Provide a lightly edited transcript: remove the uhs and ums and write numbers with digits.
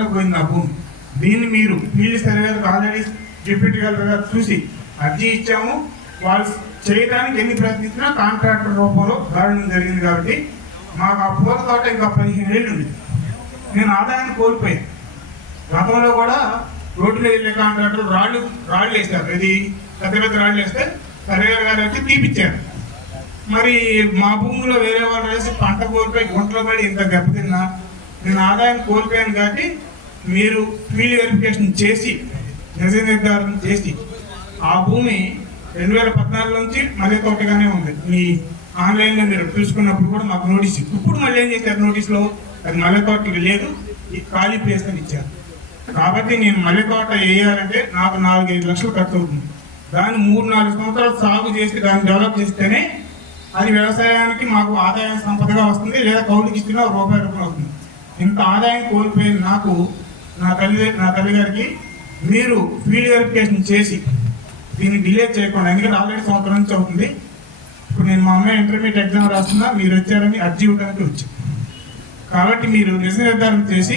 లేకుండా పోయింది నా భూమి. దీన్ని మీరు ఫీల్డ్ సర్వేలకు ఆల్రెడీ డిప్యూటీ కలెక్టర్ గారు చూసి అర్జీ ఇచ్చాము. వాళ్ళు చేయడానికి ఎన్ని ప్రయత్నించినా కాంట్రాక్టర్ రూపంలో దారుణం జరిగింది. కాబట్టి మాకు ఆ పూల తోట ఇంకా 15 ఏళ్ళు ఉంది. నేను ఆదాయాన్ని కోల్పోయాను. గతంలో కూడా రోడ్లు వెళ్ళే కాంట్రాక్టర్లు రాళ్ళు వేస్తారు. ఇది పెద్ద పెద్ద రాళ్ళు వేస్తే సర్వేయర్ గారు వచ్చి తీపిచ్చారు. మరి మా భూమిలో వేరే వాళ్ళు వేసి పంట కోల్పోయి గుంటలో పడి ఇంత దెబ్బతిన్నా నేను ఆదాయం కోల్పోయాను. కాబట్టి మీరు ఫీల్డ్ వెరిఫికేషన్ చేసి నిజ నిర్ధారణ చేసి ఆ భూమి 2014 నుంచి మల్లె తోటగానే ఉంది. మీ ఆన్లైన్లో మీరు చూసుకున్నప్పుడు కూడా మాకు నోటీస్ ఇప్పుడు మళ్ళీ ఏం చేశారు, నోటీస్లో అది మల్లె తోటకి లేదు, ఈ ఖాళీ ప్లేస్ అని ఇచ్చారు. కాబట్టి నేను మల్లె తోట వేయాలంటే నాకు 4-5 లక్షలు ఖర్చు అవుతుంది. దాన్ని 3-4 సంవత్సరాలు సాగు చేసి దాన్ని డెవలప్ చేస్తేనే అది వ్యవసాయానికి మాకు ఆదాయం సంపదగా వస్తుంది, లేదా కౌలుకి ఇచ్చినా రూపాయి అవుతుంది. ఇంత ఆదాయం కోల్పోయిన నాకు నా తల్లి గారికి మీరు ఫీల్డ్ వెరిఫికేషన్ చేసి దీన్ని డిలే చేయకుండా, ఎందుకంటే ఆల్రెడీ సంవత్సరం నుంచి అవుతుంది. ఇప్పుడు నేను మా అమ్మాయి ఇంటర్మీడియట్ ఎగ్జామ్ రాస్తున్నా, మీరు వచ్చారని అర్జీ ఇవ్వడానికి వచ్చాను. కాబట్టి మీరు నిజ నిర్ధారణ చేసి